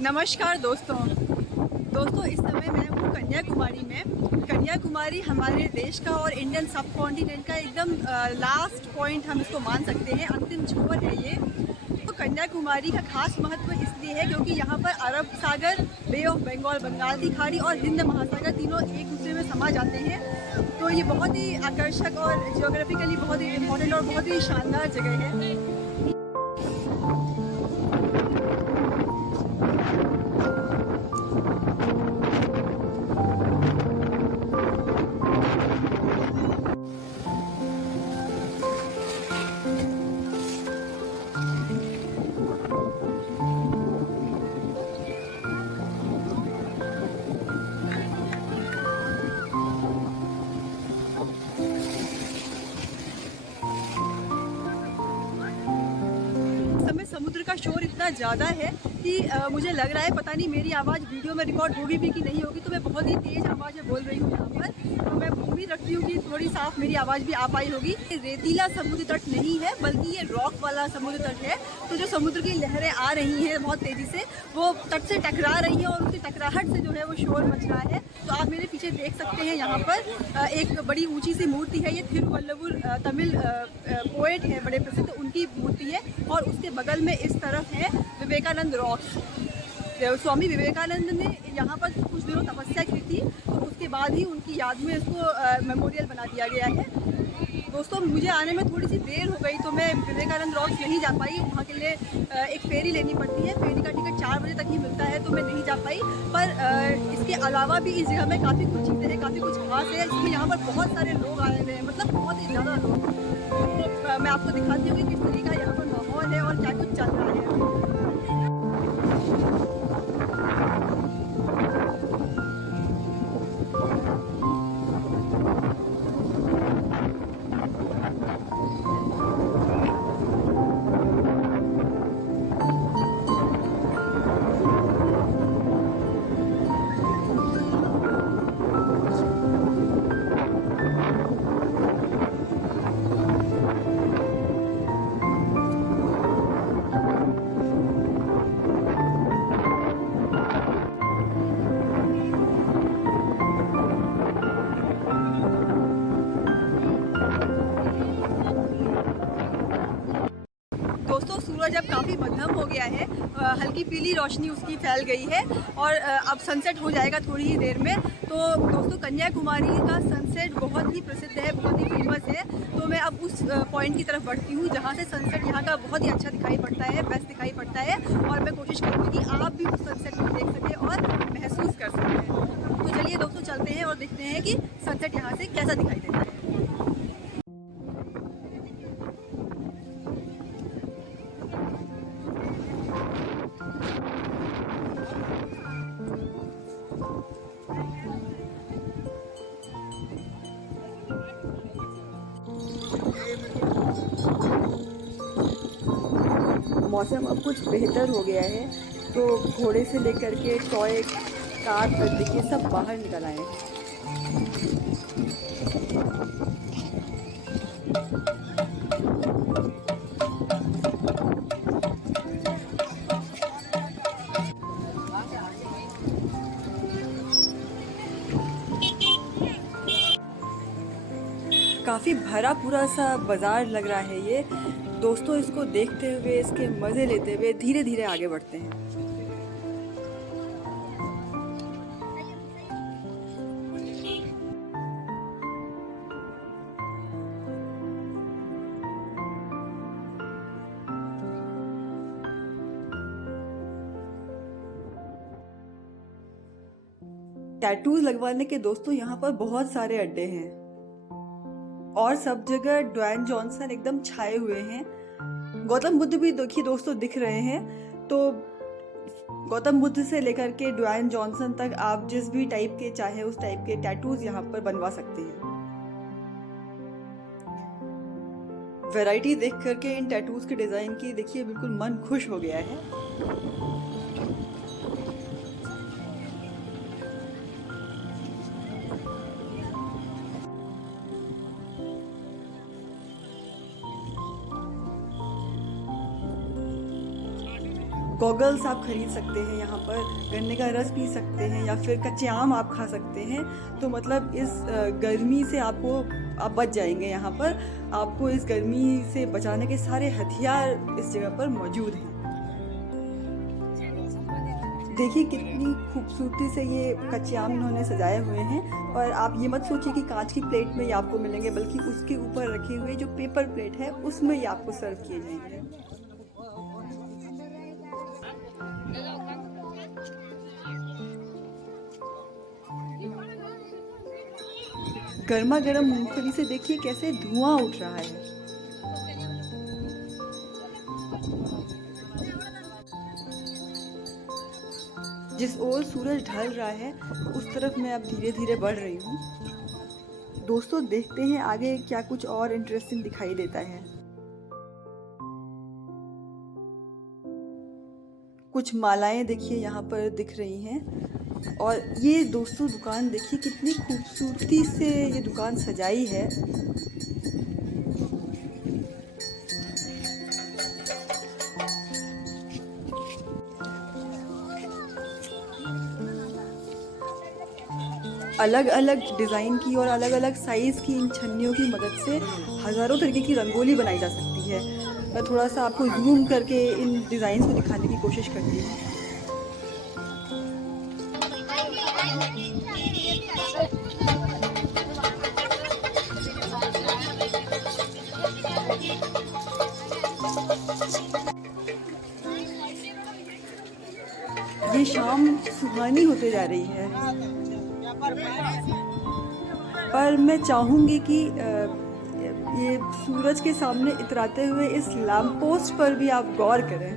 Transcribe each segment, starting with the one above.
नमस्कार दोस्तों, इस समय मैं हूँ कन्याकुमारी में। कन्याकुमारी हमारे देश का और इंडियन सब कॉन्टिनेंट का एकदम लास्ट पॉइंट हम इसको मान सकते हैं, अंतिम छोर है ये। तो कन्याकुमारी का खास महत्व इसलिए है क्योंकि यहाँ पर अरब सागर, बे ऑफ बंगाल, बंगाल की खाड़ी और हिंद महासागर तीनों एक दूसरे में समा जाते हैं। तो ये बहुत ही आकर्षक और जियोग्राफिकली बहुत ही इम्पोर्टेंट और बहुत ही शानदार जगह है। समुद्र का शोर इतना ज़्यादा है कि मुझे लग रहा है पता नहीं मेरी आवाज़ वीडियो में रिकॉर्ड होगी भी कि नहीं होगी। तो मैं बहुत ही तेज़ आवाज़ में बोल रही हूँ यहाँ पर। तो मैं उम्मीद रखती हूँ कि थोड़ी साफ मेरी आवाज़ भी आ पाई होगी। रेतीला समुद्र तट नहीं है बल्कि ये रॉक वाला समुद्र तट है। तो जो समुद्र की लहरें आ रही हैं बहुत तेज़ी से, वो तट से टकरा रही हैं और उसकी टकराहट से जो है वो शोर मच रहा है। तो आप मेरे पीछे देख सकते हैं यहाँ पर एक बड़ी ऊँची सी मूर्ति है। ये थिरुवल्लुवर तमिल पोएट है, बड़े प्रसिद्ध, उनकी मूर्ति है। और उसके बगल में इस तरफ है विवेकानंद रॉक्स। स्वामी विवेकानंद ने यहाँ पर कुछ दिनों तपस्या की थी, तो उसके बाद ही उनकी याद में इसको मेमोरियल बना दिया गया है। दोस्तों, मुझे आने में थोड़ी सी देर हो गई तो मैं विवेकानंद रॉक्स नहीं जा पाई। वहाँ के लिए एक फेरी लेनी पड़ती है। फेरी का टिकट 4 बजे तक ही मिलता है, तो मैं नहीं जा पाई। पर इसके अलावा भी इस जगह में काफ़ी कुछ चीज़ें हैं, काफ़ी कुछ खास है। इसमें यहाँ पर बहुत सारे लोग आए हुए हैं, मतलब बहुत ही ज़्यादा लोग। तो मैं आपको दिखाती हूँ कि किस तरीके का यहाँ पर माहौल है और क्या कुछ चल रहा है। दोस्तों, सूरज अब काफ़ी मध्यम हो गया है, हल्की पीली रोशनी उसकी फैल गई है और अब सनसेट हो जाएगा थोड़ी ही देर में। तो दोस्तों, कन्याकुमारी का सनसेट बहुत ही प्रसिद्ध है, बहुत ही फेमस है। तो मैं अब उस पॉइंट की तरफ बढ़ती हूँ जहाँ से सनसेट यहाँ का बहुत ही अच्छा दिखाई पड़ता है, बेस्ट दिखाई पड़ता है। और मैं कोशिश करूँगी कि आप भी उस सनसेट को देख सकें और महसूस कर सकें। तो चलिए दोस्तों, चलते हैं और देखते हैं कि सनसेट यहाँ से कैसा दिखाई देता है। मौसम अब कुछ बेहतर हो गया है, तो घोड़े से लेकर के टॉय कार तक देखिए सब बाहर निकल आए हैं। काफ़ी भरा पूरा सा बाज़ार लग रहा है ये। दोस्तों इसको देखते हुए, इसके मज़े लेते हुए धीरे धीरे आगे बढ़ते हैं। टैटूज लगवाने के दोस्तों यहाँ पर बहुत सारे अड्डे हैं और सब जगह ड्वेन जॉनसन एकदम छाए हुए हैं। गौतम बुद्ध भी देखिए दोस्तों दिख रहे हैं। तो गौतम बुद्ध से लेकर के ड्वेन जॉनसन तक आप जिस भी टाइप के चाहे उस टाइप के टैटूज यहाँ पर बनवा सकते हैं। वैरायटी देख करके इन टैटूज के डिजाइन की देखिए बिल्कुल मन खुश हो गया है। गॉगल्स आप खरीद सकते हैं यहाँ पर, गन्ने का रस पी सकते हैं या फिर कच्चे आम आप खा सकते हैं। तो मतलब इस गर्मी से आप बच जाएंगे। यहाँ पर आपको इस गर्मी से बचाने के सारे हथियार इस जगह पर मौजूद हैं। देखिए कितनी खूबसूरती से ये कच्चे आम इन्होंने सजाए हुए हैं। और आप ये मत सोचिए कि कांच की प्लेट में ये आपको मिलेंगे, बल्कि उसके ऊपर रखे हुए जो पेपर प्लेट है उसमें ये आपको सर्व किए जाएंगे। गर्मा गर्म मूंगफली से देखिए कैसे धुआं उठ रहा है। जिस ओर सूरज ढल रहा है उस तरफ मैं अब धीरे धीरे बढ़ रही हूँ। दोस्तों देखते हैं आगे क्या कुछ और इंटरेस्टिंग दिखाई देता है। कुछ मालाएं देखिए यहाँ पर दिख रही हैं। और ये दोस्तों दुकान देखिए कितनी खूबसूरती से ये दुकान सजाई है। अलग अलग डिज़ाइन की और अलग अलग साइज़ की इन छन्नियों की मदद से हज़ारों तरीके की रंगोली बनाई जा सकती है। मैं थोड़ा सा आपको जूम करके इन डिज़ाइन को दिखाने की कोशिश करती हूँ। ये शाम सुहानी होते जा रही है, पर मैं चाहूँगी कि ये सूरज के सामने इतराते हुए इस लैम्प पोस्ट पर भी आप गौर करें।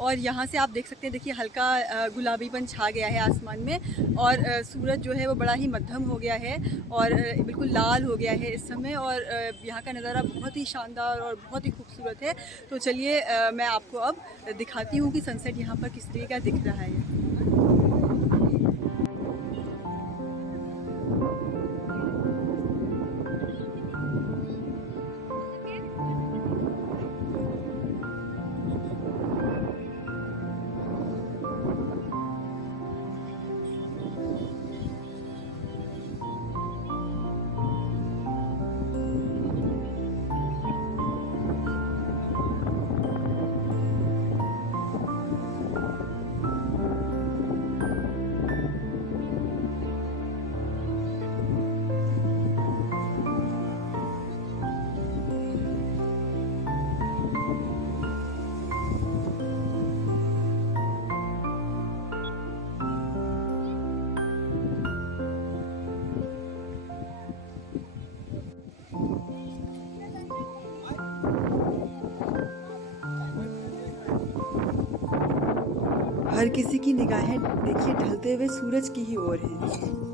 और यहाँ से आप देख सकते हैं, देखिए हल्का गुलाबीपन छा गया है आसमान में और सूरज जो है वो बड़ा ही मध्यम हो गया है और बिल्कुल लाल हो गया है इस समय। और यहाँ का नज़ारा बहुत ही शानदार और बहुत ही खूबसूरत है। तो चलिए मैं आपको अब दिखाती हूँ कि सनसेट यहाँ पर किस तरीके का दिख रहा है। हर किसी की निगाहें देखिए ढलते हुए सूरज की ही ओर हैं।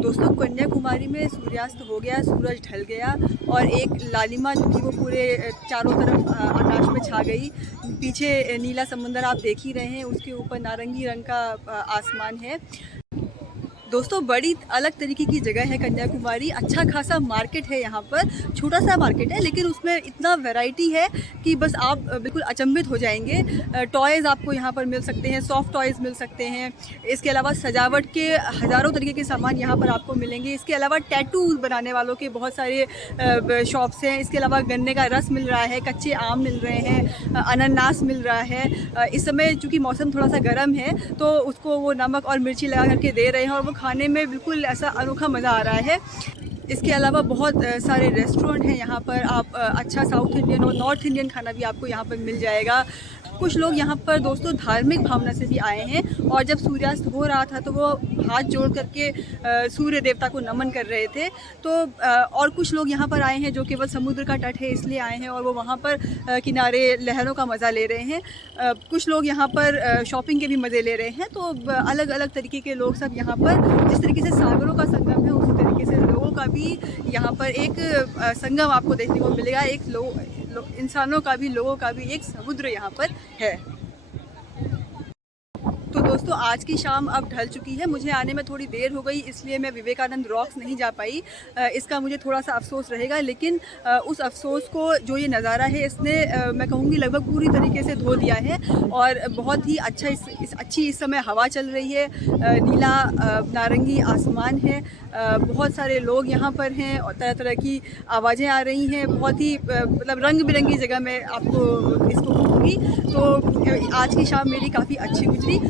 दोस्तों कन्याकुमारी में सूर्यास्त हो गया, सूरज ढल गया और एक लालिमा जो थी वो पूरे चारों तरफ आकाश में छा गई। पीछे नीला समुंदर आप देख ही रहे हैं, उसके ऊपर नारंगी रंग का आसमान है। दोस्तों बड़ी अलग तरीके की जगह है कन्याकुमारी। अच्छा खासा मार्केट है यहाँ पर, छोटा सा मार्केट है लेकिन उसमें इतना वैरायटी है कि बस आप बिल्कुल अचंभित हो जाएंगे। टॉयज़ आपको यहाँ पर मिल सकते हैं, सॉफ्ट टॉयज़ मिल सकते हैं। इसके अलावा सजावट के हज़ारों तरीके के सामान यहाँ पर आपको मिलेंगे। इसके अलावा टैटू बनाने वालों के बहुत सारे शॉप्स हैं। इसके अलावा गन्ने का रस मिल रहा है, कच्चे आम मिल रहे हैं, अनानास मिल रहा है। इस समय चूँकि मौसम थोड़ा सा गर्म है तो उसको वो नमक और मिर्ची लगा करके दे रहे हैं और वो खाने में बिल्कुल ऐसा अनोखा मज़ा आ रहा है। इसके अलावा बहुत सारे रेस्टोरेंट हैं यहाँ पर। आप अच्छा साउथ इंडियन और नॉर्थ इंडियन खाना भी आपको यहाँ पर मिल जाएगा। कुछ लोग यहाँ पर दोस्तों धार्मिक भावना से भी आए हैं और जब सूर्यास्त हो रहा था तो वो हाथ जोड़ करके सूर्य देवता को नमन कर रहे थे। तो और कुछ लोग यहाँ पर आए हैं जो केवल समुद्र का तट है इसलिए आए हैं और वो वहाँ पर किनारे लहरों का मज़ा ले रहे हैं। कुछ लोग यहाँ पर शॉपिंग के भी मज़े ले रहे हैं। तो अलग अलग तरीके के लोग सब यहाँ पर, जिस तरीके से सागरों का संगम है उसी तरीके से लोगों का भी यहाँ पर एक संगम आपको देखने को मिलेगा। एक इंसानों का भी, लोगों का भी एक समुद्र यहाँ पर है। तो दोस्तों आज की शाम अब ढल चुकी है। मुझे आने में थोड़ी देर हो गई इसलिए मैं विवेकानंद रॉक्स नहीं जा पाई। इसका मुझे थोड़ा सा अफसोस रहेगा, लेकिन उस अफसोस को जो ये नज़ारा है इसने मैं कहूँगी लगभग पूरी तरीके से धो दिया है। और बहुत ही अच्छा इस समय हवा चल रही है, नीला नारंगी आसमान है, बहुत सारे लोग यहाँ पर हैं और तरह तरह की आवाज़ें आ रही हैं। बहुत ही मतलब रंग बिरंगी जगह मैं आपको इसको कहूँगी। तो आज की शाम मेरी काफ़ी अच्छी गुजरी।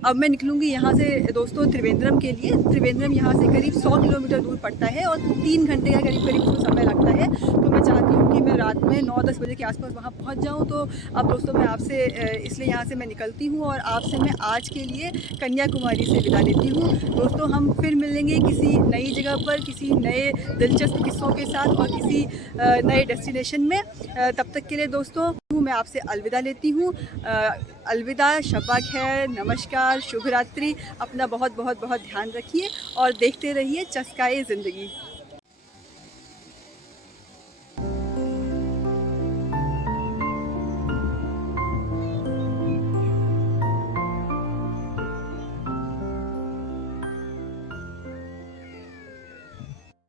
अब मैं निकलूँगी यहाँ से दोस्तों त्रिवेंद्रम के लिए। त्रिवेंद्रम यहाँ से करीब 100 किलोमीटर दूर पड़ता है और 3 घंटे का करीब उसको समय लगता है। तो मैं चाहती हूँ कि मैं रात में 9-10 बजे के आसपास वहाँ पहुँच जाऊँ। तो अब दोस्तों मैं आपसे इसलिए यहाँ से मैं निकलती हूँ और आपसे मैं आज के लिए कन्याकुमारी से विदा लेती हूँ। दोस्तों हम फिर मिलेंगे किसी नई जगह पर, किसी नए दिलचस्प किस्सों के साथ और किसी नए डेस्टिनेशन में। तब तक के लिए दोस्तों मैं आपसे अलविदा लेती हूँ। अलविदा, शब्बा खैर, नमस्कार, शुभ रात्रि। अपना बहुत बहुत बहुत ध्यान रखिए और देखते रहिए चस्काए ज़िंदगी।